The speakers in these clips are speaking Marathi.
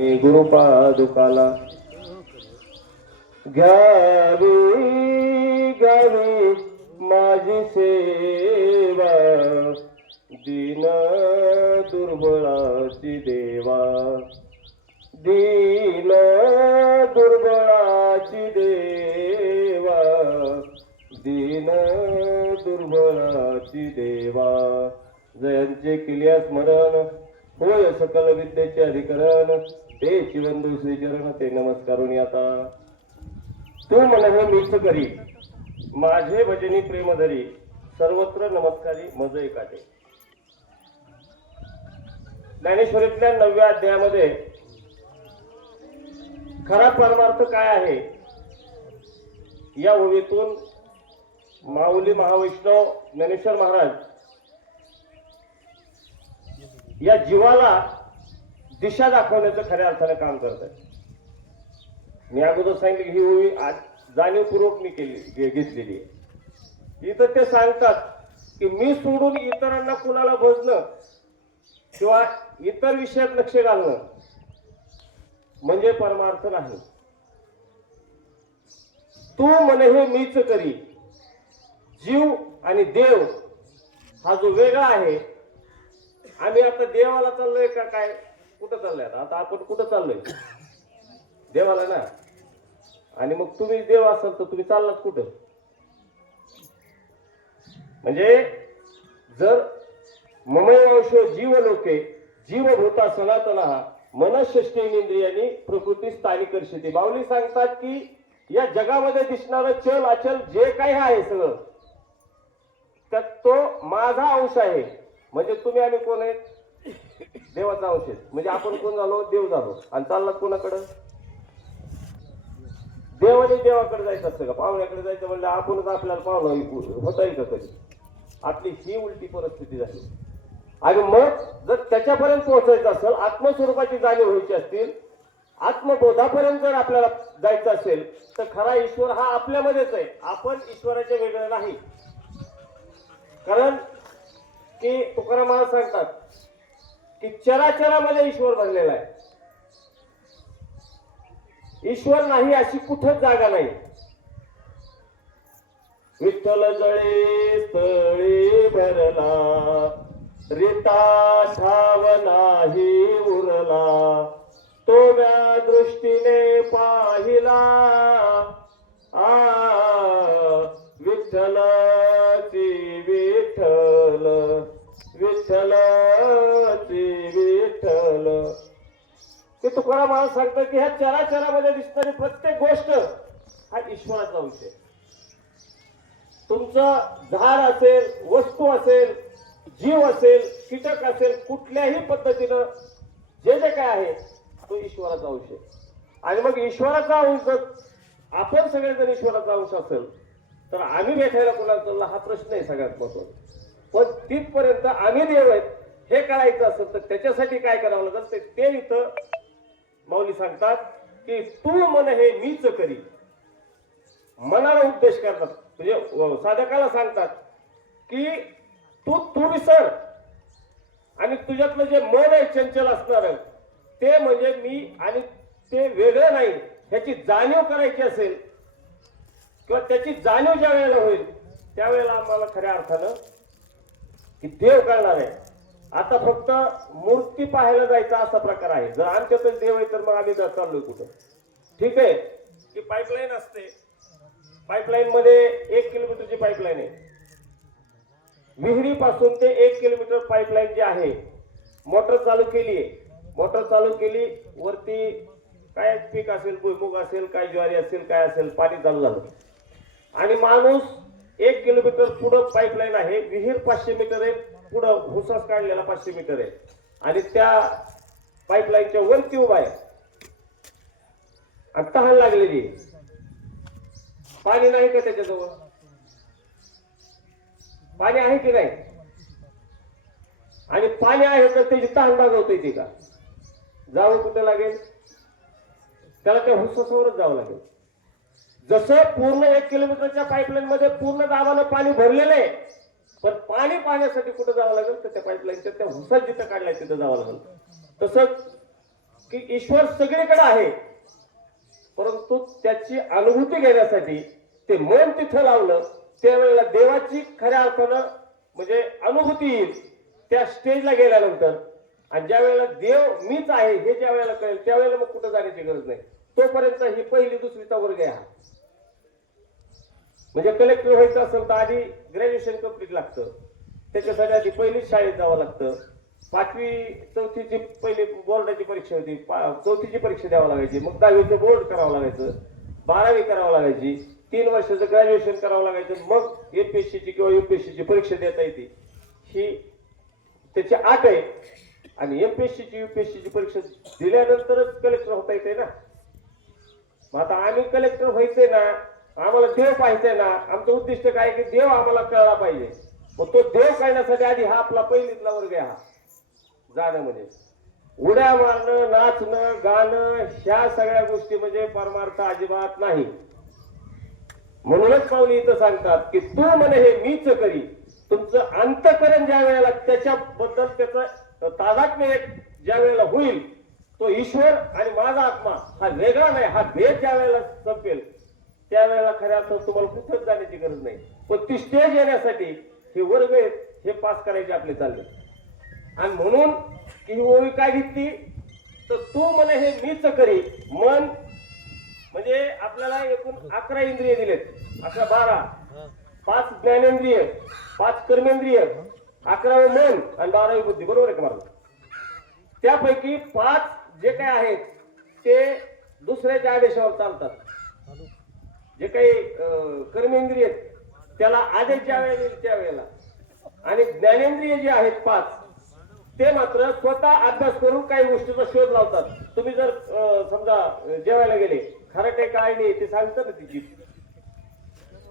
गुरुपादुकाला घ्यावी घ्यावी माझी सेवा, दीन दुर्बळाची देवा, दीन दुर्बळाची देवा, दीन दुर्बळाची देवा. जयांचे किल्ल्या स्मरण होय सकल विद्येचे अधिकरण, ते चिवंदू श्रीचरण ते नमस्कारून आता. तू मन हे मीच करी माझे भजनी प्रेम धरी, सर्वत्र नमस्कारी मज एकाटे. ज्ञानेश्वरीतल्या 9व्या अध्यायामध्ये खरा परमार्थ काय आहे या ओवीतून माऊली महावैष्णव ज्ञानेश्वर महाराज या जीवाला दिशा दाखवण्याचं खऱ्या अर्थाने काम करतात. मी अगोदर सांगितलं की ही ओवी आज जाणीवपूर्वक मी घेतलेली आहे. इथं ते सांगतात की मी सोडून इतरांना कुणाला भजणं किंवा इतर विषयात लक्ष घालणं म्हणजे परमार्थ नाही. तू मन हे मीच करी. जीव आणि देव हा जो वेगळा आहे. आम्ही आता देवाला चाललोय का काय, कुठं चाललोय आता आपण कुठं चाललोय? देवाला ना. आणि मग तुम्ही देव असाल तर तुम्ही चाललात कुठं? म्हणजे जर ममैवांश जीव लोके जीवभूता सनातनः मनःषष्ठींद्रियांनी प्रकृती स्थानिकर्षिते. माऊली सांगतात की या जगामध्ये दिसणारं चल अचल जे काही आहे सगळं त्यात तो माझा अंश आहे. म्हणजे तुम्ही आम्ही कोण आहेत? देवाचा अंश आहे. म्हणजे आपण कोण झालो? देव झालो. आणि चाललात कोणाकडं? देवाने देवाकडे जायचं असतं का? पाहुण्याकडे जायचं म्हणलं आपणच आपल्याला पाहुणं होता येईल का कधी? आपली ही उलटी परिस्थिती झाली. आणि मग जर त्याच्यापर्यंत पोहोचायचं असेल, आत्मस्वरूपाची जाणीव व्हायची असतील, आत्मबोधापर्यंत जर आपल्याला जायचं असेल तर खरा ईश्वर हा आपल्यामध्येच आहे. आपण ईश्वराच्या वेगळं नाही. कारण की तुकाराम महाराज सांगतात की चराचरामध्ये ईश्वर भरलेला आहे. ईश्वर नाही अशी कुठंच जागा नाही. विठ्ठल जळे स्थळी भरला, रीता ठाव नाही उरला, तो व्या दृष्टीने पाहिला, विठ्ठलाची विठ्ठल, विठ्ठलाची विठ्ठल. ते तुकाराम महाराज सांगतात की ह्या चराचरामध्ये दिसणारी प्रत्येक गोष्ट हा ईश्वराचा अंश आहे. तुमचं झाड असेल, वस्तू असेल, जीव असेल, कीटक असेल, कुठल्याही पद्धतीनं जे जे काय आहे तो ईश्वराचा अंश आहे. आणि मग ईश्वराचा अंश आपण सगळेजण ईश्वराचा अंश असेल तर आम्ही भेटायला कोणाला चालला हा प्रश्न आहे सगळ्यात महत्त्वाचा. पण तिथपर्यंत आम्ही देव आहेत हे कळायचं असेल तर त्याच्यासाठी काय करावं लागेल ते इथं माऊली सांगतात की तू मन हे मीच करी. मनाला उपदेश करतात. म्हणजे साधकाला सांगतात की तू विसर आणि तुझ्यातलं जे मन आहे चंचल असणार ते म्हणजे मी आणि ते वेगळं नाही ह्याची जाणीव करायची असेल किंवा त्याची जाणीव ज्या वेळेला होईल त्यावेळेला आम्हाला खऱ्या अर्थानं की देव कळणार आहे. आता फक्त मूर्ती पाहायला जायचा असा प्रकार आहे. जर आमच्यातच देव आहे तर मग आम्ही चाललोय कुठं? ठीक आहे की पाईपलाईन असते. पाईपलाईन मध्ये 1 किलोमीटरची पाईपलाईन आहे. विहिरीपासून ते 1 किलोमीटर पाईपलाईन जी आहे मोटर चालू केली आहे. मोटर चालू केली, वरती काय पीक असेल, भुईमुग असेल, काय ज्वारी असेल, काय असेल, पाणी चालू झालं. आणि माणूस 1 किलोमीटर पुढं पाईपलाईन आहे. विहीर 500 मीटर आहे. पुढं भुसास काढलेला 500 मीटर आहे. आणि त्या पाईपलाईनच्या वरती उभा आहे आणि तहान लागलेली. पाणी नाही का त्याच्याजवळ? पाणी आहे की नाही? आणि पाणी आहे तर त्याची तहान भागवता येते का? जावं कुठं लागेल? त्याला त्या हुस्सासवरच जावं लागेल. जसं पूर्ण 1 किलोमीटरच्या पाईपलाईन मध्ये पूर्ण दाबानं पाणी भरलेलं आहे, पण पाणी पाण्यासाठी कुठं जावं लागेल तर त्या पाईपलाईनच्या त्या हुस्सात जिथं काढलाय तिथं जावं लागेल. तसंच की ईश्वर सगळीकडे आहे, परंतु त्याची अनुभूती घेण्यासाठी ते मन तिथं लावलं, त्यावेळेला देवाची खऱ्या अर्थानं म्हणजे अनुभूती येईल त्या स्टेजला गेल्यानंतर. आणि ज्या वेळेला देव मीच आहे हे ज्या वेळेला कळेल त्यावेळेला मग कुठं जाण्याची गरज नाही. तोपर्यंत ही पहिली दुसरीचा वर्ग आहे. म्हणजे कलेक्टर व्हायचं असेल तर आधी ग्रॅज्युएशन कंप्लीट लागतं, त्याच्यासाठी आधी पहिलीच शाळेत जावं लागतं. 5वी 4थीची पहिली बोर्डाची परीक्षा होती, 4थीची परीक्षा द्यावं लागायची, मग 10वीचं बोर्ड करावं लागायचं, 12वी करावं लागायची, 3 वर्षाचं ग्रॅज्युएशन करावं लागायचं, मग एमपीएससीची किंवा यूपीएससीची परीक्षा देता येते. ही त्याची अट आहे. आणि एमपीएससीची यूपीएससीची परीक्षा दिल्यानंतरच कलेक्टर होता येते ना. मग आता आम्ही कलेक्टर व्हायचंय ना, आम्हाला देव पाहायचंय ना, आमचं उद्दिष्ट काय की देव आम्हाला कळला पाहिजे. मग तो देव कळण्यासाठी आधी हा आपला पहिलीतला वर्ग आहे. हा जाणं म्हणजे उड्या मारणं, नाचणं, गाणं ह्या सगळ्या गोष्टी म्हणजे परमार्थ अजिबात नाही. म्हणूनच पाऊली इथं सांगतात की तू म्हणे हे मीच करी. तुमचं अंतःकरण ज्या वेळेला त्याच्याबद्दल त्याचं तादात्म्य ज्या वेळेला होईल, तो ईश्वर आणि माझा आत्मा हा वेगळा नाही, हा भेद ज्या वेळेला संपेल त्यावेळेला खऱ्या अर्थानं तुम्हाला कुठंच जाण्याची गरज नाही. पण ती स्टेज येण्यासाठी हे वर्ग आहेत, हे पास करायचे आपले चालले. आणि म्हणून की ही ओवी काय घेतली तर तू म्हणे हे मीच करी. मन म्हणजे आपल्याला एकूण 11 इंद्रिय दिलेत, 11 12, 5 ज्ञानेंद्रिय, 5 कर्मेंद्रिय, 11वे मन आणि 12वी बुद्धी. बरोबर आहे का मला? त्यापैकी 5 जे काय आहेत ते दुसऱ्याच्या आदेशावर चालतात. जे काही कर्मेंद्रिय त्याला आदेश ज्या वेळेला येईल त्यावेळेला, आणि ज्ञानेंद्रिय जे आहेत 5 ते मात्र स्वतः अभ्यास करून काही गोष्टीचा शोध लावतात. तुम्ही जर समजा जेवायला गेले, खरं काय नाही ते सांगतात ना तिची,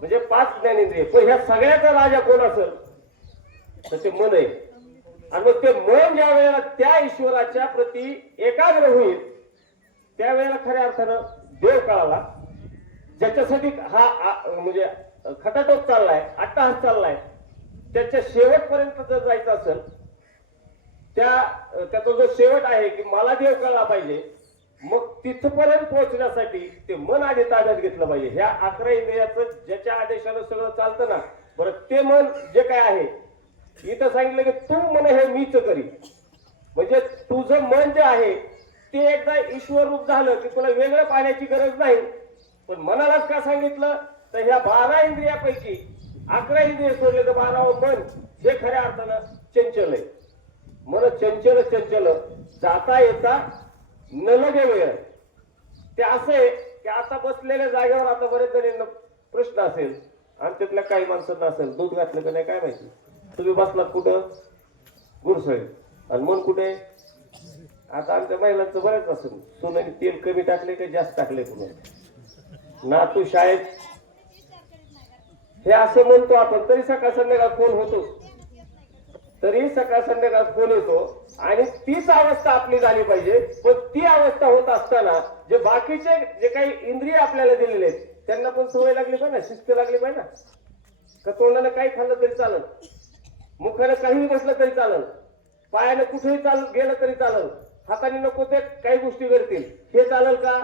म्हणजे 5 ज्ञानेंद्रिय. पण ह्या सगळ्याचा राजा कोण असेल तर ते मन आहे. आणि मग ते मन ज्या वेळेला त्या ईश्वराच्या प्रती एकाग्र होईल त्यावेळेला खऱ्या अर्थानं देव कळाला. ज्याच्यासाठी हा म्हणजे खटाटोप चाललाय, अट्टहास चाललाय, त्याच्या शेवटपर्यंत जर जायचं असेल, त्याचा जो शेवट आहे की मला देव कळला पाहिजे, मग तिथपर्यंत पोहोचण्यासाठी ते मन आधी ताब्यात घेतलं पाहिजे. ह्या 11 इंद्रियाचं ज्याच्या आदेशानं सगळं चालतं ना, बरं ते मन जे काय आहे इथं सांगितलं की तू म्हणे हे मीच करी. म्हणजे तुझं मन जे आहे ते एकदा ईश्वर रूप झालं की तुला वेगळं पाहण्याची गरज नाही. पण मनालाच का सांगितलं तर ह्या 12 इंद्रियापैकी 11 इंद्रिय सोडले तर 12वं मन हे खऱ्या अर्थानं चंचल आहे. मन चंचल चंचल जाता येता न लगे वेळ. ते असं आहे की आता बसलेल्या जागेवर आता बरेच जणांना प्रश्न असेल, आणि त्यातल्या काही माणसांना असेल दूध घातलं का नाही काय माहिती. तुम्ही बसलात कुठं गुरसळी, आणि मन कुठे. आता आमच्या महिलांचं बरेच असेल, सोन्याने तेल कमी टाकले का जास्त टाकले कुठे, ना तू शाळेत हे असं म्हणतो आपण, तरी सकाळ संध्याकाळ फोन होतो, तरी सकाळ संध्याकाळ फोन येतो. आणि तीच अवस्था आपली झाली पाहिजे. पण ती अवस्था होत असताना जे बाकीचे जे काही इंद्रिय आपल्याला दिलेले आहेत त्यांना पण सवय लागली पाहिजे ना, शिस्त लागली पाहिजे ना. का तोंडानं काही खाल्लं तरी चालल, मुखानं काहीही बसलं तरी चालल, पायानं कुठेही गेलं तरी चालल, हाताने नको ते काही गोष्टी करतील हे चालल का?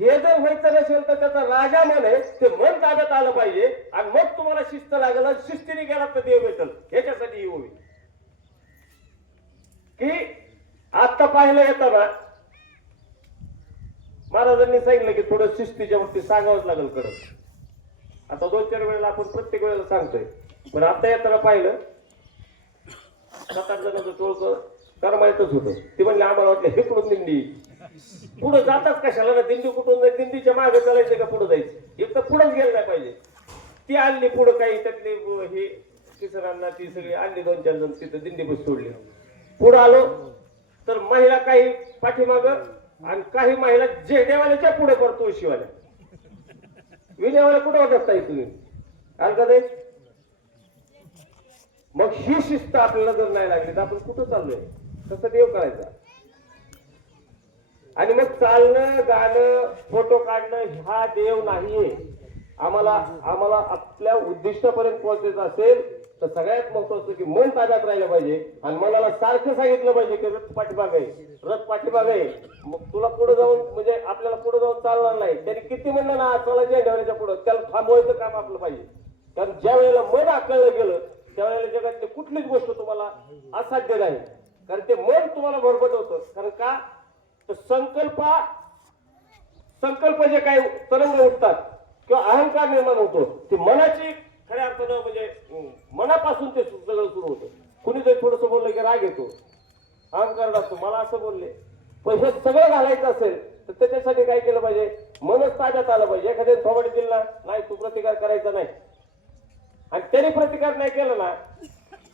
हे जर व्हायचं नसेल तर त्याचा राजा मन आहे ते मन ताब्यात आलं पाहिजे. आणि मग तुम्हाला शिस्त लागेल, शिस्तीने गेला तर देव भेटल. ह्याच्यासाठी येऊ की आता पाहिलं येतं ना, महाराजांनी सांगितलं की थोडं शिस्तीच्या बाबतीत सांगावंच लागेल कडक. आता 2-4 वेळेला आपण प्रत्येक वेळेला सांगतोय, पण आता येताना पाहिलं 7-8 जणांचं टोळकं करमायतच होतं. ते म्हणले आम्हाला वाटलं हेकडून दिंडी पुढे जातात कशाला ना, दिंडी कुठून जाईल, दिंडीच्या मागे चालायचं का पुढे जायचं, एक तर पुढेच गेलं नाही पाहिजे. ती आणली पुढं काही त्यातली हे किसरांना ती सगळी आणली 2-4 जण, तिथं दिंडी बस सोडली. पुढे आलो तर महिला काही पाठीमाग आणि काही महिला जेडेवाल्याच्या पुढे करतो शिवाल्या. विनेवाल्या कुठे होतात ताई तुम्ही का नाही? मग ही शिस्त आपल्याला जर नाही लागली तर आपण कुठं चाललोय, कसं देव करायचा. आणि मग चालणं गाणं फोटो काढणं हा देव नाहीये. आम्हाला आपल्या उद्दिष्टापर्यंत पोहोचायचं असेल तर सगळ्यात महत्वाचं की मन ताब्यात राहिलं पाहिजे आणि मनाला सारखं सांगितलं पाहिजे की रथ पाठीमाग आहे, रथ पाठीमाग आहे. मग तुला पुढे जाऊन म्हणजे आपल्याला पुढे जाऊन चालणार नाही. त्यांनी किती म्हणलं ना चला झेंड्यावरच्या पुढे, त्याला थांबवायचं काम आपलं पाहिजे. कारण ज्या वेळेला मन आकळलं गेलं त्यावेळेला जगातली कुठलीच गोष्ट तुम्हाला असाध्य नाही. कारण ते मन तुम्हाला भरभटवतं. कारण का तर संकल्प जे काही तरंग उठतात किंवा अहंकार निर्माण होतो ते मनाची खऱ्या अर्थानं म्हणजे मनापासून ते सगळं सुरू होतं. कुणीतरी थोडंसं बोललं की राग येतो, अहंकार असतो, मला असं बोलले. पण हे सगळं घालायचं असेल तर त्याच्यासाठी काय केलं पाहिजे, मनच ताब्यात आलं पाहिजे. एखाद्याने थोबाडी दिला नाही तू प्रतिकार करायचा नाही आणि त्याने प्रतिकार नाही केला ना,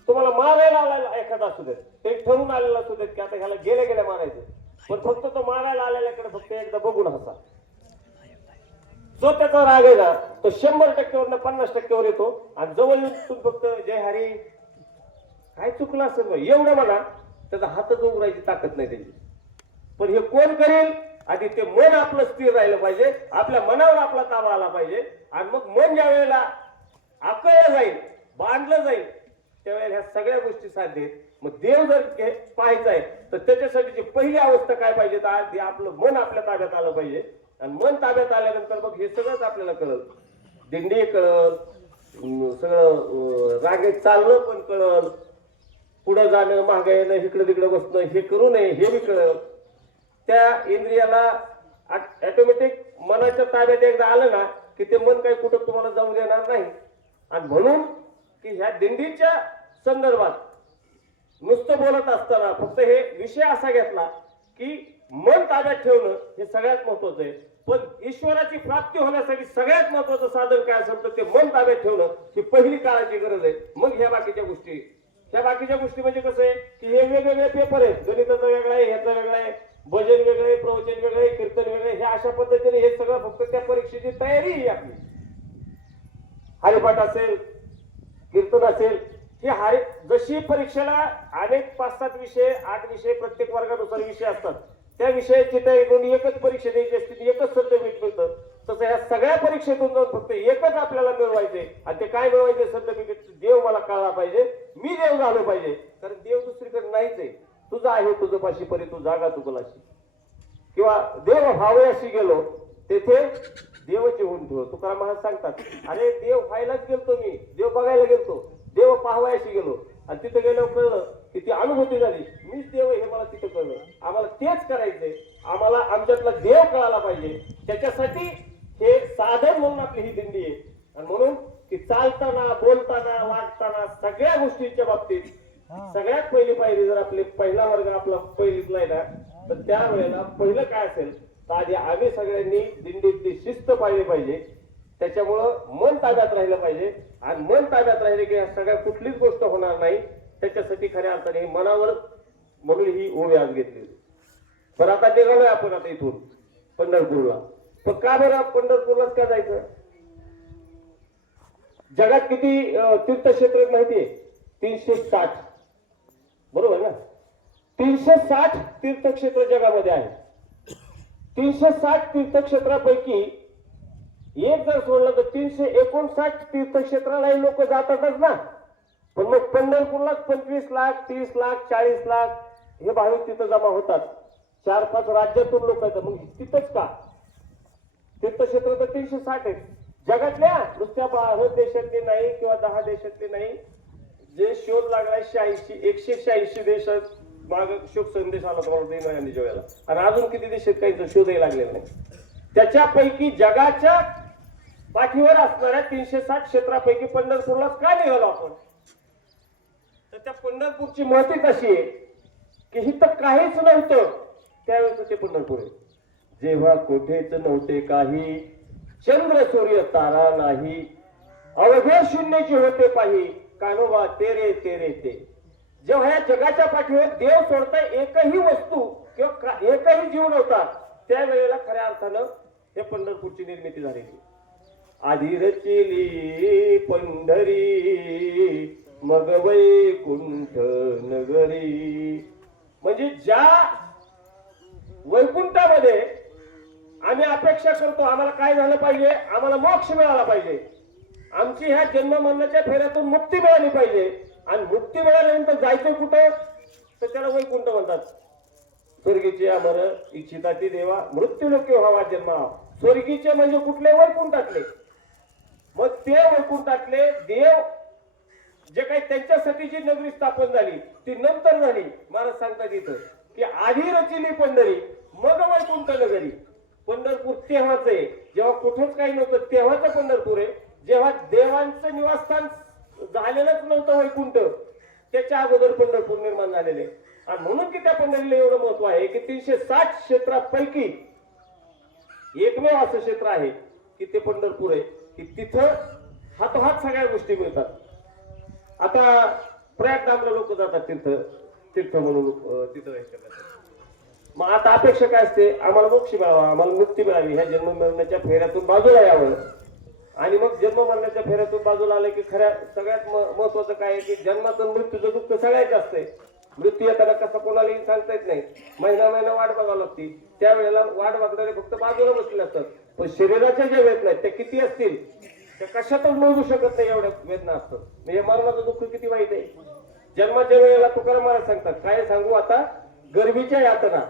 तुम्हाला मारायला आलेला एखादा असू देत, ते ठरवून आलेला असू देत की आता ह्याला गेल्या गेल्या मारायचं, पण फक्त तो मारायला आलेल्याकडे फक्त एकदा बघून हसा. जो त्याचा राग आहे ना तो 100% 50% येतो आणि जवळ येऊन फक्त जय हरी काय चुकलं असेल एवढं म्हणा, त्याचा हातच उघडायची ताकद नाही त्याची. पण हे कोण करेल, आधी ते मन आपलं स्थिर राहिलं पाहिजे, आपल्या मनावर आपला ताबा आला पाहिजे. आणि मग मन ज्या वेळेला आकळलं जाईल, बांधलं जाईल, त्यावेळेला ह्या सगळ्या गोष्टी साध्य आहेत. मग देव जर पाहायचा आहे तर त्याच्यासाठीची पहिली अवस्था काय पाहिजे, तर आधी आपलं मन आपल्या ताब्यात आलं पाहिजे. आणि मन ताब्यात आल्यानंतर मग हे सगळंच आपल्याला कळल, दिंडी कळल, सगळं रागेत चालणं पण कळल, पुढं जाणं मागे येणं इकडं तिकडं बसणं हे करू नये हे बी कळल. त्या इंद्रियाला ऑटोमॅटिक मनाच्या ताब्यात एकदा आलं ना की ते मन काही कुठं तुम्हाला जाऊ देणार नाही. आणि म्हणून की ह्या दिंडीच्या संदर्भात नुसतं बोलत असताना फक्त हे विषय असा घेतला की मन ताब्यात ठेवणं हे सगळ्यात महत्वाचं आहे. पण ईश्वराची प्राप्ती होण्यासाठी सगळ्यात महत्वाचं साधन काय असेल तर ते मन ताब्यात ठेवणं ही पहिली काळाची गरज आहे. मग ह्या बाकीच्या गोष्टी म्हणजे कसं आहे की हे वेगवेगळे पेपर आहेत, गणिताचा वेगळा आहे, ह्याचा वेगळा आहे, भजन वेगळे, प्रवचन वेगळे, कीर्तन वेगळे, हे अशा पद्धतीने हे सगळं फक्त त्या परीक्षेची तयारी आहे आपली. हरिपाठ असेल, कीर्तन असेल, ही जशी परीक्षेला अनेक 5-7 विषय 8 विषय प्रत्येक वर्गानुसार विषय असतात, त्या विषयाची तयारी एकच परीक्षा द्यायची असते, एकच सर्टिफिकेट मिळतं. तसं ह्या सगळ्या परीक्षेतून जाऊन फक्त एकच आपल्याला मिळवायचंय. आणि ते काय मिळवायचे सर्टिफिकेट, देव मला कळला पाहिजे, मी देव झालो पाहिजे. कारण देव दुसरीकडे नाहीच आहे, तुझं आहे तुझं पाशी परी तू जागा तुकलाशी. किंवा देव व्हावयाशी गेलो तेथे देवाची होऊन ठेव. तुकाराम महाराज सांगतात, अरे देव व्हायलाच गेलतो, मी देव बघायला गेलतो, देव पाहावयाशी गेलो आणि तिथे गेल्यावर कळलं की ती अनुभूती झाली, मीच देव हे मला तिथे कळलं. आम्हाला तेच करायचंय, आम्हाला आमच्यातला देव कळाला पाहिजे. त्याच्यासाठी हे साधन म्हणून आपली ही दिंडी आहे. आणि म्हणून की चालताना, बोलताना, वागताना सगळ्या गोष्टींच्या बाबतीत सगळ्यात पहिली पायरी जर आपली पहिला वर्ग आपला पहिलीतला आहे ना, तर त्यावेळेला पहिलं काय असेल तर आधी आम्ही सगळ्यांनी दिंडीतली शिस्त पाळली पाहिजे. त्याच्यामुळं मन ताब्यात राहिलं पाहिजे. आणि मन ताब्यात राहिले की सगळ्या कुठलीच गोष्ट होणार नाही. त्याच्यासाठी खऱ्या अर्थाने मनावर म्हणून ही ओवी आज घेतली. पण आता निघालोय आपण आता इथून पंढरपूरला. पण का बरं पंढरपूरलाच का जायचं? जगात किती तीर्थक्षेत्र माहितीये? 360, बरोबर ना? 360 तीर्थक्षेत्र जगामध्ये आहेत. 360 तीर्थक्षेत्रापैकी एक जर सोडलं तर 359 तीर्थक्षेत्रालाही लोक जातातच ना. पण मग पंढरपूरलाच 25 लाख, 30 लाख, 40 लाख हे भाविक तिथं जमा होतात. 4-5 राज्यातून लोक येतात. मग तिथंच का? तीर्थक्षेत्र तर 360 आहेत जगातल्या. नुसत्या 12 देशातले नाही किंवा 10 देशातले नाही. जे शोध लागलाय 186 देशात माग शोक संदेश आला तुम्हाला देणाऱ्यांच्या वेळेला. आणि अजून किती देशात काही शोधही लागलेला नाही. त्याच्यापैकी जगाच्या पाठीवर असणाऱ्या 360 क्षेत्रापैकी पंढरपूरला का निघालो आपण? तर त्या पंढरपूरची महतीच अशी आहे की हिथं काहीच नव्हतं त्यावेळेस ते पंढरपूर आहे. जेव्हा कोठेच नव्हते काही, चंद्र सूर्य तारा नाही, अवघे शून्याची होते पाही, कान्होबा तेरे तेरे ते. जेव्हा या जगाच्या पाठीवर देव सोडता एकही वस्तू किंवा एकही जीव नव्हता त्यावेळेला खऱ्या अर्थानं हे पंढरपूरची निर्मिती झालेली. आधी रचिली पंढरी मग वैकुंठ नगरी. म्हणजे ज्या वैकुंठामध्ये आम्ही अपेक्षा करतो आम्हाला काय झालं पाहिजे, आम्हाला मोक्ष मिळाला पाहिजे, आमची ह्या जन्म मरणाच्या फेऱ्यातून मुक्ती मिळाली पाहिजे. आणि मुक्ती मिळाल्यानंतर जायचं कुठं, तर त्याला वैकुंठ म्हणतात. स्वर्गीचे अमर इच्छिता ती देवा मृत्यू लोके व्हावा जन्मा. स्वर्गीचे म्हणजे कुठले, वैकुंठातले. मग ते वैकुंठातले देव जे काही त्यांच्यासाठी जी नगरी स्थापन झाली ती नंतर झाली. महाराज सांगतात इथं की आधी रचिली पंढरी मग वैकुंठ नगरी. पंढरपूर तेव्हाच आहे जेव्हा कुठंच काही नव्हतं, तेव्हाच पंढरपूर आहे. जेव्हा देवांचं निवासस्थान झालेलंच नव्हतं वैकुंठ, त्याच्या अगोदर पंढरपूर निर्माण झालेले. आणि म्हणून की त्या पंढरीला एवढं महत्व आहे की 360 क्षेत्रापैकी एकमेव असं क्षेत्र आहे की ते पंढरपूर आहे, की तिथं हातोहात सगळ्या गोष्टी मिळतात. आता प्रयागराजला लोक जातात तीर्थ म्हणून तिथं. मग आता अपेक्षा काय असते, आम्हाला मोक्ष मिळावा, आम्हाला मुक्ती मिळावी, ह्या जन्म मरणाच्या फेऱ्यातून बाजूला यावं. आणि मग जन्म मरणाच्या फेऱ्यातून बाजूला आले की खऱ्या सगळ्यात महत्वाचं काय आहे की जन्माचं मृत्यूचं दुःख सगळ्यात जास्त आहे. मृत्यू येताना कसा कोणालाही सांगता येत नाही. महिना वाट बघावी लागते. त्यावेळेला वाट बघणारे फक्त बाजूला बसले असतात, पण शरीराच्या ज्या वेदना आहेत त्या किती असतील त्या कशातच मोजू शकत नाही, एवढ्या वेदना असतात. म्हणजे मरणाचं दुःख किती वाईट आहे. जन्माच्या वेळेला तुकाराम महाराज सांगतात, काय सांगू आता, गर्भीच्या यातना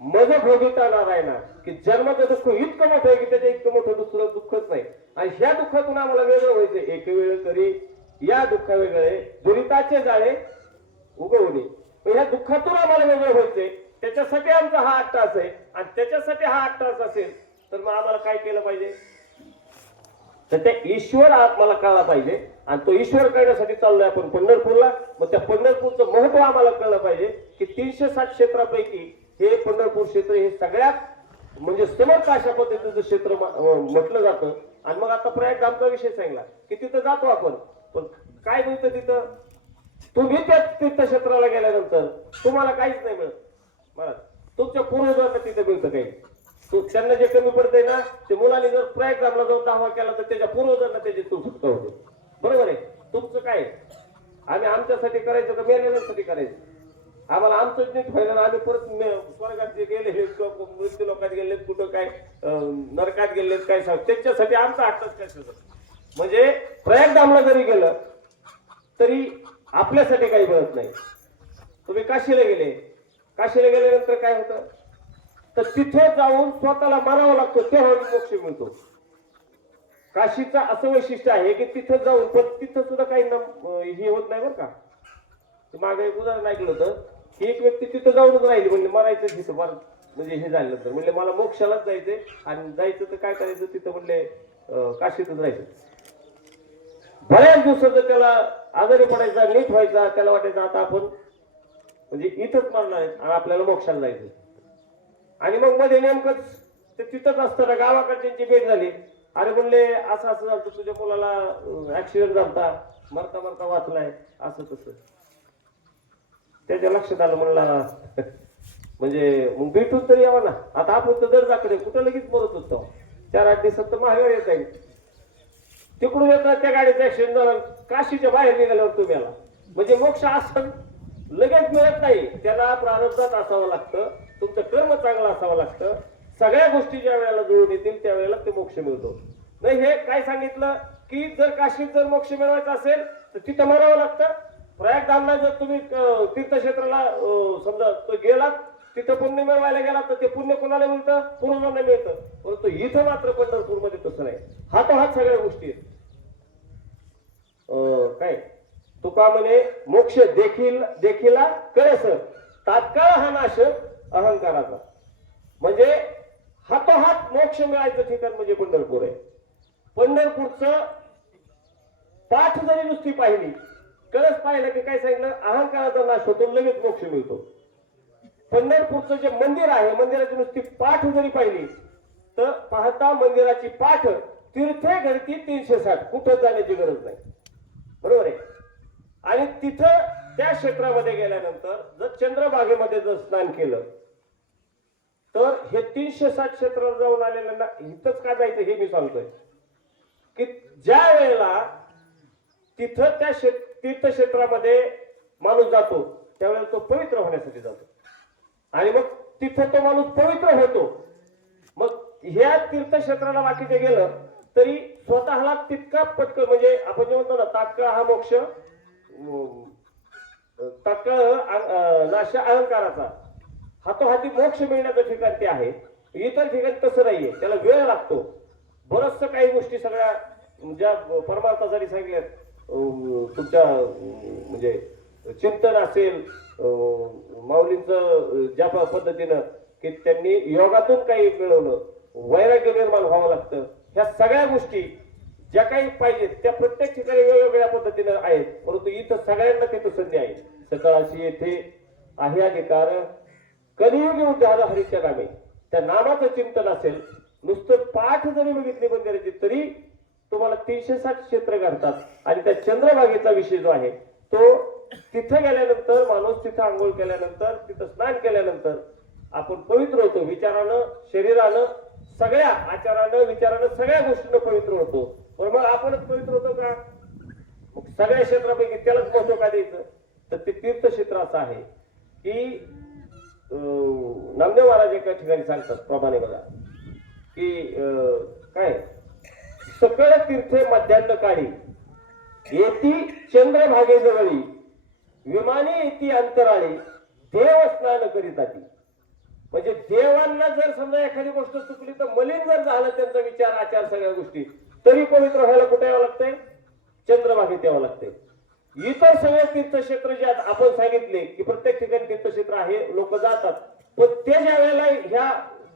मज भोगिता नारायणा, की जन्माचं दुःख इतकं मोठं आहे की त्याच्या इतकं मोठं दुसरं दुःखच नाही. आणि ह्या दुःखातून आम्हाला वेगळं व्हायचं. एक वेळ तरी या दुःखा वेगळे दुरिताचे जाळे उगवणे. ह्या दुःखातून आम्हाला वेगळं व्हायचंय, त्याच्यासाठी आमचा हा 8 तास आहे. आणि त्याच्यासाठी हा 8 तास असेल तर मग आम्हाला काय केलं पाहिजे, तर त्या ईश्वर आत्माला कळला पाहिजे. आणि तो ईश्वर कळण्यासाठी चाललोय आपण पंढरपूरला. मग त्या पंढरपूरचं महत्व आम्हाला कळलं पाहिजे की 360 क्षेत्रापैकी हे पंढरपूर क्षेत्र हे सगळ्यात म्हणजे समर्थ अशा पद्धतीचं क्षेत्र म्हटलं जातं. आणि मग आता प्रयागराजचा विषय सांगला की तिथं जातो आपण, पण काय मिळतं तिथं, तुम्ही त्या तीर्थक्षेत्राला गेल्यानंतर तुम्हाला काहीच नाही मिळत. महाराज तुमच्या पूर्वजांना तिथं मिळतं काही. त्यांना जे कमी पडतंय ना, ते मुलांनी जर प्रयागराजला जाऊन दावा केला तर त्याच्या पूर्वजांना त्याची सुटका होते. बरोबर आहे. तुमचं काय, आम्ही आमच्यासाठी करायचं का मेलेल्यांसाठी करायचं. आम्हाला आमचं नीट व्हायला ना, आम्ही परत स्वर्गात जे गेले मृत्यू लोकात गेले, कुठं काय नरकात गेले काय सांग, त्याच्यासाठी आमचा हट्टच काय सगळं. म्हणजे प्रयागराजला जरी गेलं तरी आपल्यासाठी काही मिळत नाही. तुम्ही काशीला गेल्यानंतर काय होतं, तर तिथे जाऊन स्वतःला मारावं लागतं, तेव्हा मोक्ष मिळतो. काशीचं असं वैशिष्ट्य आहे की तिथं जाऊन, पण तिथं सुद्धा काही हे होत नाही बरं का. मागे एक उदाहरण ऐकलं होतं की एक व्यक्ती तिथं जाऊनच राहिली, म्हणजे मरायचं तिथं म्हणजे हे झालं तर म्हणले मला मोक्षालाच जायचंय. आणि जायचं तर काय करायचं तिथं, म्हणले काशीतच राहायचं. बऱ्याच दिवसाचं त्याला आजारी पडायचा, नीट व्हायचा, त्याला वाटायचं आता आपण म्हणजे इथंच मरणार आहे आणि आपल्याला मोक्षाला जायचं. आणि मग मध्ये नेमकंच ते तिथंच असताना गावाकडच्यांची भेट झाली. अरे म्हणले असं असं झालं, तुझ्या मुलाला ऍक्सिडेंट झालता, मरता मरता वाचलाय, असं तसं. त्याच्या लक्षात आलं, म्हणला म्हणजे मग भेटून तरी यावं ना, आता आपण तर दर जाकडे कुठं लगेच मरत होतो, 4-8 दिवसात तर महागार येत आहे. तिकडून येतात त्या गाडीचा ऍक्सिडेंट झाला, काशीच्या बाहेर निघाल्यावर तुम्ही आला. म्हणजे मोक्ष असं लगेच मिळत नाही, त्याला प्रारब्धात असावं लागतं, तुमचं कर्म चांगलं असावं लागतं. सगळ्या गोष्टी ज्या वेळेला जुळून येतील त्यावेळेला ते मोक्ष मिळतो. नाही हे काय सांगितलं की जर काशीत जर मोक्ष मिळवायचा असेल तर तिथं मरावं लागतं. प्रयागराजला जर तुम्ही तीर्थक्षेत्राला समजा तो गेलात, तिथं पुण्य मिळवायला गेला तर ते पुण्य कोणाला मिळतं, पूर्वजांना मिळतं. परंतु इथं मात्र पंढरपूरमध्ये तसं नाही, हातोहात सगळ्या गोष्टी आहेत. काय तुका म्हणे मोक्ष देखीला कळस, तात्काळ हा नाश अहंकाराचा. म्हणजे हातोहात मोक्ष मिळायचं ठिकाण म्हणजे पंढरपूर आहे. पंढरपूरचं पाठ जरी नुसती पाहिली, कळस पाहिलं की काय सांगितलं, अहंकाराचा नाश होतो, लगेच मोक्ष मिळतो. पंढरपूरचं जे मंदिर आहे, मंदिराची नुसती पाठ जरी पाहिली तर पाहता मंदिराची पाठ तीर्थे घडती 360, कुठं जाण्याची गरज नाही. बरोबर आहे. आणि तिथं त्या क्षेत्रामध्ये गेल्यानंतर जर चंद्रभागेमध्ये जर स्नान केलं तर हे 360 क्षेत्रावर जाऊन आलेल्यांना इथंच का जायचं हे मी सांगतोय की ज्या वेळेला तिथं त्या तीर्थक्षेत्रामध्ये माणूस जातो त्यावेळेला तो पवित्र होण्यासाठी जातो. आणि मग तिथं तो माणूस पवित्र होतो. मग ह्या तीर्थक्षेत्राला बाकीचे गेलं तर तरी स्वतःला तितका पटकन, म्हणजे आपण जे म्हणतो ना तात्काळ हा मोक्ष, तात्काळ नाश अहंकाराचा, हातोहाती मोक्ष मिळण्याचं ठिकाण ते आहे. इतर ठिकाणी तसं नाहीये, त्याला वेळ लागतो. बरचसं काही गोष्टी सगळ्या ज्या परमार्थासाठी सांगितल्यात, तुमच्या म्हणजे चिंतन असेल, माऊलींचं ज्या पद्धतीनं की त्यांनी योगातून काही मिळवलं, वैराग्य निर्माण व्हावं लागतं, ह्या सगळ्या गोष्टी ज्या काही पाहिजेत त्या प्रत्येक ठिकाणी वेगवेगळ्या पद्धतीनं आहेत. परंतु इथं सगळ्यांना तिथं संधी आहे. सकाळशी येथे आहे अधिकार, कलियुगी उद्धार हरीच्या नामे. त्या नामाचं चिंतन असेल, नुसतं पाठ जरी बघितली बंदिराची तरी तुम्हाला 360 क्षेत्र घडतात. आणि त्या चंद्रभागेचा विषय जो आहे तो तिथं गेल्यानंतर, माणूस तिथं आंघोळ केल्यानंतर, तिथं स्नान केल्यानंतर आपण पवित्र होतो. विचारानं, शरीरानं, सगळ्या आचारानं, विचारानं, सगळ्या गोष्टीनं पवित्र होतो. पण मग आपणच पवित्र होतो का? मग सगळ्या क्षेत्रापैकी त्यालाच महत्व का द्यायचं? तर ते तीर्थक्षेत्र असं आहे की नामदेव महाराज एका ठिकाणी सांगतात प्रमाणे बघा की काय, सकळ तीर्थे मध्यान्ह काळी येती चंद्रभागे जवळी, विमाने येती अंतराळी, देव स्नान करीताती. म्हणजे देवांना जर समजा एखादी गोष्ट चुकली तर मलिन जर झालं त्यांचा विचार, आचार, सगळ्या गोष्टी, तरी पवित्र व्हायला कुठे यावं लागतंय? चंद्रभागेत यावं लागतंय. इतर सगळे तीर्थक्षेत्र जे आपण सांगितले की प्रत्येक ठिकाणी तीर्थक्षेत्र आहे, लोक जातात, पण ते ज्या वेळेला ह्या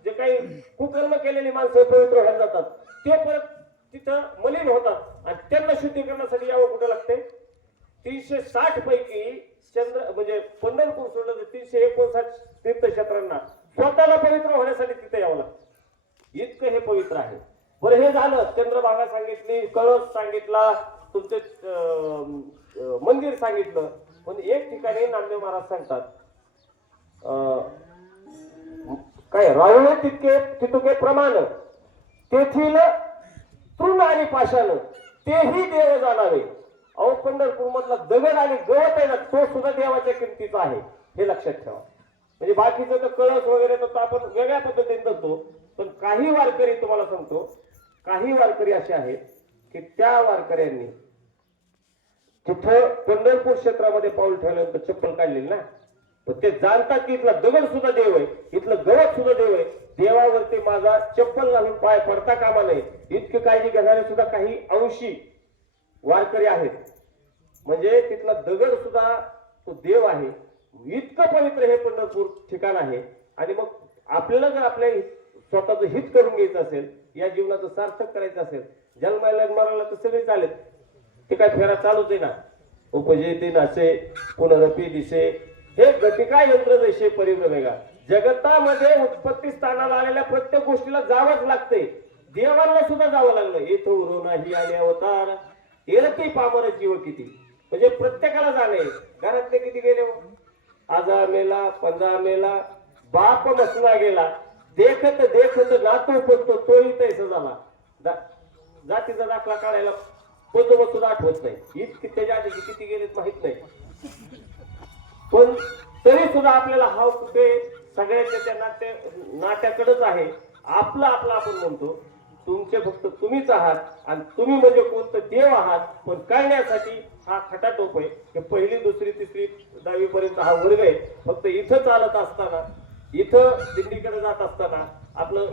जे काही कुकर्म केलेली माणसं पवित्र व्हायला जातात ते परत तिथं मलिन होतात आणि त्यांना शुद्धीकरणासाठी यावं कुठे लागते? 360 पैकी चंद्र म्हणजे पंढरपूर सोडलं तर 359 तीर्थक्षेत्रांना स्वतःला पवित्र होण्यासाठी तिथे यावं लागतं. इतकं हे पवित्र आहे. बरं, हे झालं. चंद्रभागा सांगितली, कळस सांगितला, तुमचे मंदिर सांगितलं. पण एक ठिकाणी नामदेव महाराज सांगतात काय, राहुळे तितके तितुके प्रमाण, तेथील तृण आणि पाषाण तेही देव जाणावे. अहो, पंढरपूर मधला दगड आणि गवत आहे ना, तो सुद्धा देवाच्या किमतीचा आहे, हे लक्षात ठेवा. म्हणजे बाकीचं तर कळस वगैरे तर आपण वेगळ्या पद्धतीने करतो, पण काही वारकरी तुम्हाला सांगतो, काही वारकरी असे आहेत की त्या वारकऱ्यांनी तिथं पंढरपूर क्षेत्रामध्ये पाऊल ठेवल्यानंतर चप्पल काढलेली ना, तर ते जाणतात की इथला दगड सुद्धा देव आहे, इथलं गवत सुद्धा देव आहे, देवावरती माझा चप्पल घालून पाय पडता कामा नये, इतकी काळजी घेणारे सुद्धा काही अंशी वारकरी आहेत. म्हणजे तिथला दगड सुद्धा तो देव आहे. इतकं पवित्र हे पंढरपूर ठिकाण आहे. आणि मग आपल्याला जर आपल्या स्वतःचं हित करून घ्यायचं असेल, या जीवनाचं सार्थक करायचं असेल, जन्माला मरायला तर सगळे चालेल, ते काय फेरा चालूच आहे ना. उपजेते नाचे पुनरपी दिसे, हे गतिका यंत्र जैसे परिभ्रमेगा. जगतामध्ये उत्पत्ती स्थानाला आलेल्या प्रत्येक गोष्टीला जावंच लागते. देवांना सुद्धा जावं लागलं. येतो उरो नाही आले अवतार, येरती पामर जीव किती. म्हणजे प्रत्येकाला जाणे. घरातले किती गेले? आजा मेला, पंजा मेला, बाप मसना गेला, देखत देखत नातू पडतो तोही तैसा झाला. जातीचा दाखला काढायला पोचवत सुद्धा आठवत नाही. इतकी त्याच्या आधी किती गेलेत माहित नाही. पण तरी सुद्धा आपल्याला हा कुठे सगळ्याच्या त्या नाट्याकडेच आहे. आपलं आपलं आपण म्हणतो. तुमचे फक्त तुम्हीच आहात आणि तुम्ही म्हणजे कोणतं देव आहात. पण कळण्यासाठी हा खटाटोप आहे की पहिली, दुसरी, तिसरी, 10वी पर्यंत हा वर्ग आहे. फक्त इथं चालत असताना, इथं दिंडीकडे जात असताना आपलं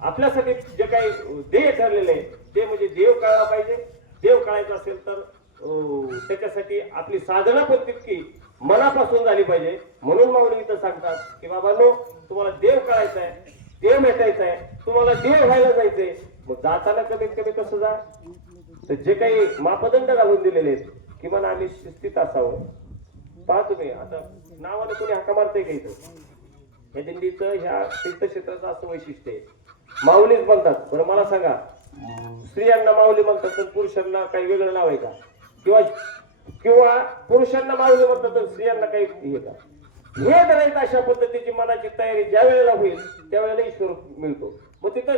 आपल्यासाठी जे काही ध्येय ठरलेलं आहे ते म्हणजे देव कळला पाहिजे. देव कळायचा असेल तर त्याच्यासाठी आपली साधना पण तितकी मनापासून झाली पाहिजे. म्हणून माऊली इथं सांगतात की बाबांनो, तुम्हाला देव कळायचा आहे, देव भेटायचा आहे, तुम्हाला देव व्हायला जायचंय, मग जाताना कमीत कमी कसं जा, तर जे काही मापदंड घालून दिलेले आहेत किमान आम्ही शिस्तीत असावं. पहा तुम्ही, आता नावानं कोणी हाका मारतंय का इथं? या दिंडीचं, ह्या तीर्थक्षेत्राचं असं वैशिष्ट्य आहे. माऊलीच म्हणतात. बरं मला सांगा, स्त्रियांना माऊली म्हणतात तर पुरुषांना काही वेगळं नाव आहे का? किंवा पुरुषांना माऊली म्हणतात तर स्त्रियांना काही हे का? हे करायचं अशा पद्धतीची मनाची तयारी ज्या वेळेला होईल त्यावेळेला ईश्वर मिळतो. मग तिथं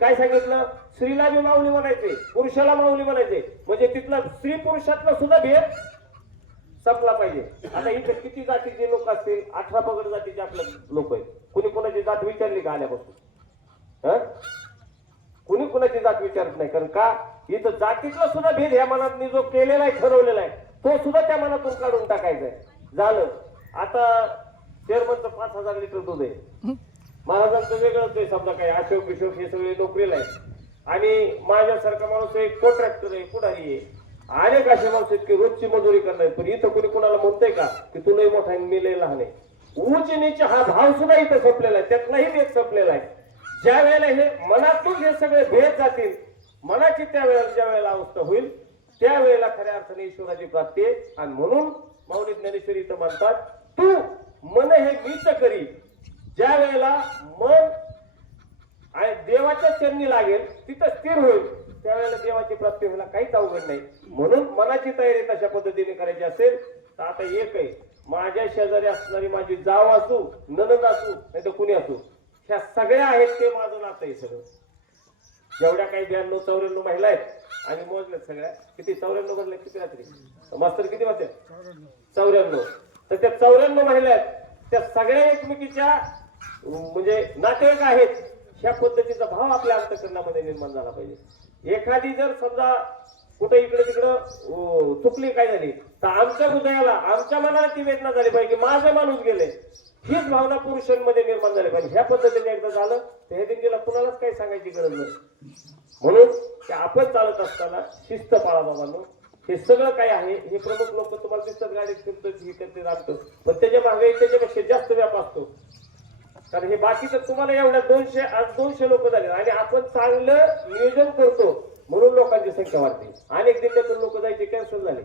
काय सांगितलं? स्त्रीला बी माऊली म्हणायचे, पुरुषाला माऊली म्हणायचे. म्हणजे तिथला स्त्री पुरुषातला सुद्धा भेद संपला पाहिजे. आता इथे किती जातीचे लोक असतील? 18 पगड जातीचे आपले लोक आहेत. कुणी कोणाची जात विचारली का आल्यापासून? कुणी कुणाची जात विचारत नाही. कारण का इथं जातीतला सुद्धा भेद ह्या मनात जो केलेला आहे ठरवलेला आहे तो सुद्धा त्या मनातून काढून टाकायचा आहे. झालं आता चेअरमनचं 5,000 लिटर दूध आहे, महाराजांचं वेगळंच आहे. समजा काय अशोक बिशोक हे सगळे नोकरीला आहे आणि माझ्यासारखा माणूस एक कॉन्ट्रॅक्टर आहे, पुढारी आहे, अनेक असे माणूस आहेत की रोजची मजुरी करणार. पण इथं कोणी कोणाला म्हणतंय का की तू लय मोठा आहे मी लय लहान आहे? उंच नीच हा भाव सुद्धा इथं संपलेला आहे, त्यातलाही भेद संपलेला आहे. ज्या वेळेला हे मनातून हे सगळे भेद जातील, मनाची त्या वेळेला ज्या वेळेला अवस्था होईल त्यावेळेला खऱ्या अर्थाने ईश्वराची प्राप्ती आहे. आणि म्हणून माऊली ज्ञानेश्वरी इथं म्हणतात तू मन हे मीच करी. ज्या वेळेला मन आणि देवाच्या चरणी लागेल तिथं स्थिर होईल त्यावेळेला देवाची प्राप्ती व्हायला काहीच अवघड नाही. म्हणून मनाची तयारी तशा पद्धतीने करायची असेल तर आता एक आहे, माझ्या शेजारी असणारी माझी जाव असू, ननद असू, नाही तर कुणी असू, ह्या सगळ्या आहेत ते माझं नातं आहे सगळं. जेवढ्या काही 92-94 महिला आहेत आणि मोजल्यात सगळ्या किती 94 म्हणले किती रात्री मास्तर किती वाजते 94. तर त्या 94 महिला आहेत त्या सगळ्या एकमेकीच्या म्हणजे नातेवाईक आहेत. ह्या पद्धतीचा भाव आपल्या अंतःकरणामध्ये निर्माण झाला पाहिजे. एखादी जर समजा कुठे इकडे तिकडं चुकली काय झाली तर आमच्या हृदयाला आमच्या मनाला ती वेदना झाली पाहिजे की माझा माणूस गेले, हीच भावना पुरुषांमध्ये निर्माण झाली पाहिजे. ह्या पद्धतीने एकदा झालं तर हे दिंडीला कुणालाच काही सांगायची गरज नाही. म्हणून ते आपण चालत असताना शिस्त पाळा बाबांनो. हे सगळं काय आहे हे प्रमुख लोक तुम्हाला दिसतात गाडीत फिरतो हे करते राहतो, पण त्याच्या मागे त्याच्यापेक्षा जास्त व्याप असतो. कारण हे बाकीचं तुम्हाला एवढ्या 200 लोक झाले आणि आपण चांगलं नियोजन करतो म्हणून लोकांची संख्या वाढते. अनेक दिंड्यातून लोक जायचे कॅन्सल झाले.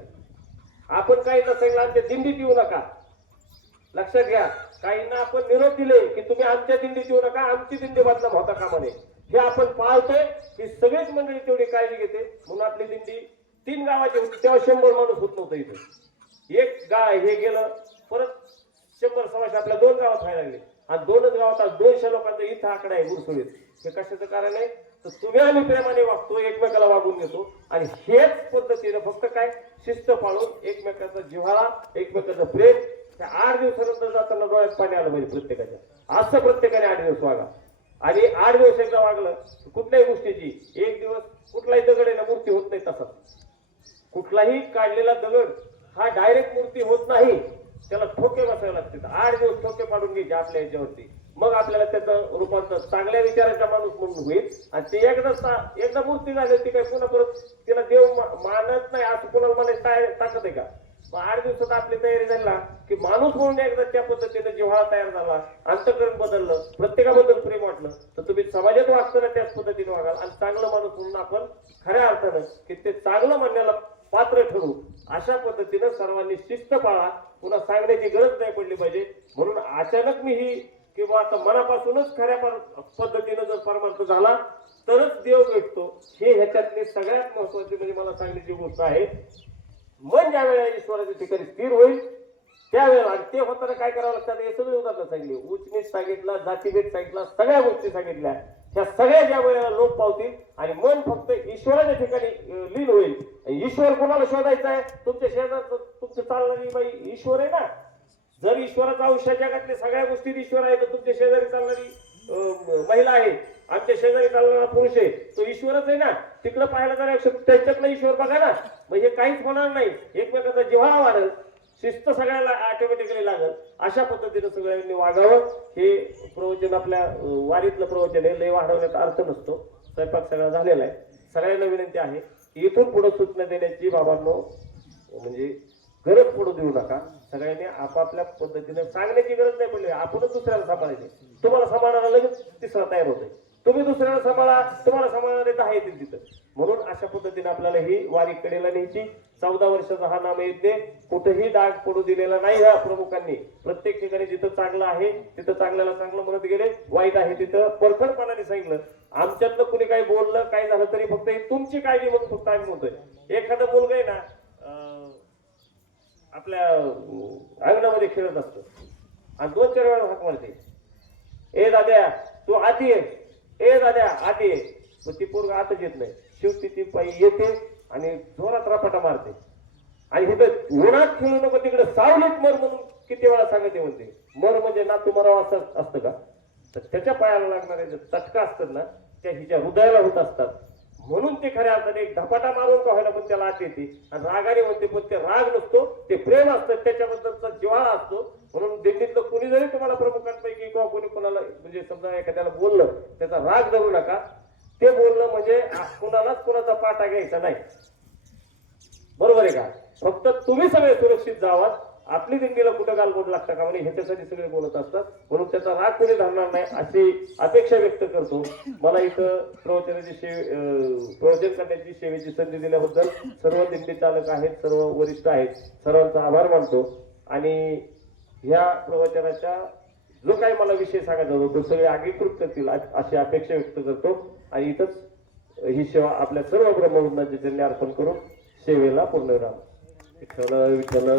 आपण काही नसेल आमच्या दिंडीत येऊ नका, लक्षात घ्या. काहींना आपण निरोप दिले की तुम्ही आमच्या दिंडीत येऊ नका, आमची दिंडी बदनाम होता कामा नये. हे आपण पाळतोय की सगळीच मंडळी तेवढी काळजी घेते. म्हणून आपली दिंडी 3 गावाची होती तेव्हा 100 माणूस होत नव्हतं इथं. एक गाव हे गेलं परत 100 सव्वाशे आपल्या 2 गावात व्हायला लागले आणि 2च गावात 200 लोकांचा इथं आकडा आहे गुरसुळीत. हे कशाचं कारण आहे तर तुम्ही आम्ही प्रेमाने वागतो, एकमेकाला वागून घेतो आणि हेच पद्धतीने फक्त काय शिस्त पाळून एकमेकाचा जिव्हाळा एकमेकाचं प्रेम. त्या 8 दिवसानंतर जाताना डोळ्यात पाणी आलं पाहिजे प्रत्येकाच्या. असं प्रत्येकाने 8 दिवस वागा आणि 8 दिवस एकदा वागलं कुठल्याही गोष्टीची 1 दिवस कुठलाही दगड आहे ना मूर्ती होत नाही. तसा कुठलाही काढलेला दगड हा डायरेक्ट मूर्ती होत नाही, त्याला ठोके बसावे लागते. 8 दिवस ठोके पाडून घ्यायचे आपल्या याच्यावरती, मग आपल्याला त्याचं रूपांतर चांगल्या विचाराचा माणूस म्हणून होईल. आणि ते एकदा मूर्ती झाली ती काही पुन्हा परत तिला देव मानत नाही असं कोणाला म्हणायची ताकद आहे का? मग 8 दिवसात आपली तयारी झाला की माणूस म्हणून एकदा त्या पद्धतीने जिव्हाळा तयार झाला, अंतःकरण बदललं, प्रत्येकाबद्दल प्रेम वाटलं तर तुम्ही समाजात वागताना त्याच पद्धतीने वागाल आणि चांगलं माणूस म्हणून आपण खऱ्या अर्थानं की ते चांगलं म्हणण्याला पात्र ठरू अशा पद्धतीनं सर्वांनी शिस्त पाळा. पुन्हा सांगण्याची गरज नाही पडली पाहिजे. म्हणून अचानक मी ही किंवा आता मनापासूनच खऱ्या पद्धतीनं जर परमार्थ झाला तरच देव भेटतो. हे ह्याच्यातली सगळ्यात महत्वाची म्हणजे मला सांगण्याची गोष्ट आहे. मन ज्या वेळेला ईश्वराच्या ठिकाणी स्थिर होईल त्यावेळेला आणि ते होताना काय करावं लागतं हे सगळे उदाहरण सांगितले, उच्च सांगितलं, जातीभेद सांगितला, सगळ्या गोष्टी सांगितल्या. ह्या सगळ्या ज्या वेळेला लोप पावतील आणि मन फक्त ईश्वराच्या ठिकाणी लीन होईल. ईश्वर कोणाला शोधायचा आहे? तुमच्या शेजार तुमचं चालणारी बाई ईश्वर आहे ना. जर ईश्वराचा आयुष्य जगातल्या सगळ्या गोष्टीत ईश्वर आहे तर तुमच्या शेजारी चालणारी महिला आहे, आमच्या शेजारी चालणारा पुरुष आहे, तो ईश्वरच आहे ना. तिकडं पाहायला जाण्यापेक्षा त्यांच्यातला ईश्वर बघा ना. म्हणजे काहीच होणार नाही, एकमेकाचा जिव्हाळा वाढेल, शिस्त सगळ्याला ऑटोमॅटिकली लागल. अशा पद्धतीनं सगळ्यांनी वागावं. हे प्रवचन आपल्या वारीतलं प्रवचन आहे, लय वाढवण्याचा अर्थ नसतो. स्वयंपाक सगळा झालेला आहे. सगळ्यांना विनंती आहे की इथून पुढे सूचना देण्याची बाबांनो म्हणजे गरज पडू देऊ नका. सगळ्यांनी आपापल्या पद्धतीने सांगण्याची गरज नाही पडली. आपणच दुसऱ्याला सांभाळायचे. तुम्हाला सांभाळायला लगेच तिसरा तयार होतोय. तुम्ही दुसऱ्याला सांभाळा, तुम्हाला सांभाळणारे 10 येतील तिथं. म्हणून अशा पद्धतीने आपल्याला ही वारी कडेला न्यायची. 14 वर्षाचा हा नामयज्ञ कुठेही डाग पडू दिलेला नाही. ह्या प्रमुखांनी प्रत्येक ठिकाणी जिथं चांगलं आहे तिथं चांगल्याला चांगलं म्हणत गेले, वाईट आहे तिथं परखडपणाने सांगितलं. आमच्यातलं कुणी काही बोललं काय झालं तरी फक्त ही तुमची काळजी म्हणून फक्त आम्ही म्हणतोय. एखादा मुलगा आहे ना आपल्या अंगणामध्ये खेळत असतो आणि 2-4 वेळा हाक मारते, ए दाद्या तू आती ये, ए दाद्या आती ये. मग ती पोरग आतच येत नाही. शेवटी ती पायी येते आणि जोरात रापाटा मारते. आणि इथं उन्हात खेळू नको तिकडे सावलीत मर म्हणून किती वेळा सांगते म्हणते. मर म्हणजे ना तू मराव असं असतं का? तर त्याच्या पायाला लागणारे जे चटका असतात ना त्या हिच्या हृदयाला होत असतात. म्हणून ते खऱ्या अर्थाने एक धपाटा मारून का व्हायला पण त्याला आत येते आणि रागाने म्हणते, पण ते राग नसतो, ते प्रेम असतं, त्याच्याबद्दलचा जिव्हाळा असतो. म्हणून दिंडीतलं कुणी जरी तुम्हाला प्रमुखांपैकी किंवा कोणी कोणाला म्हणजे समजा एखाद्याला बोललं, त्याचा राग धरू नका. ते बोलणं म्हणजे कुणालाच कुणाचा पाठा घ्यायचा नाही, बरोबर आहे का? फक्त तुम्ही सगळे सुरक्षित जावात, आपली दिंडीला कुठं गालबोट लागतं का म्हणजे ह्याच्यासाठी सगळे बोलत असतात. म्हणून त्याचा राग कोणी धरणार नाही अशी अपेक्षा व्यक्त करतो. मला इथं प्रवचन करण्याची सेवेची संधी दिल्याबद्दल सर्व दिंडी चालक आहेत, सर्व वरिष्ठ आहेत, सर्वांचा आभार मानतो. आणि ह्या प्रवचनाच्या जो काही मला विषय सांगायचा होता तो सगळे अंगीकृत करतील अशी अपेक्षा व्यक्त करतो. आणि इथंच ही सेवा आपल्या सर्व ब्रह्मवंतांच्या चरणी अर्पण करून सेवेला पूर्णविराम. विठ्ठल विठ्ठल.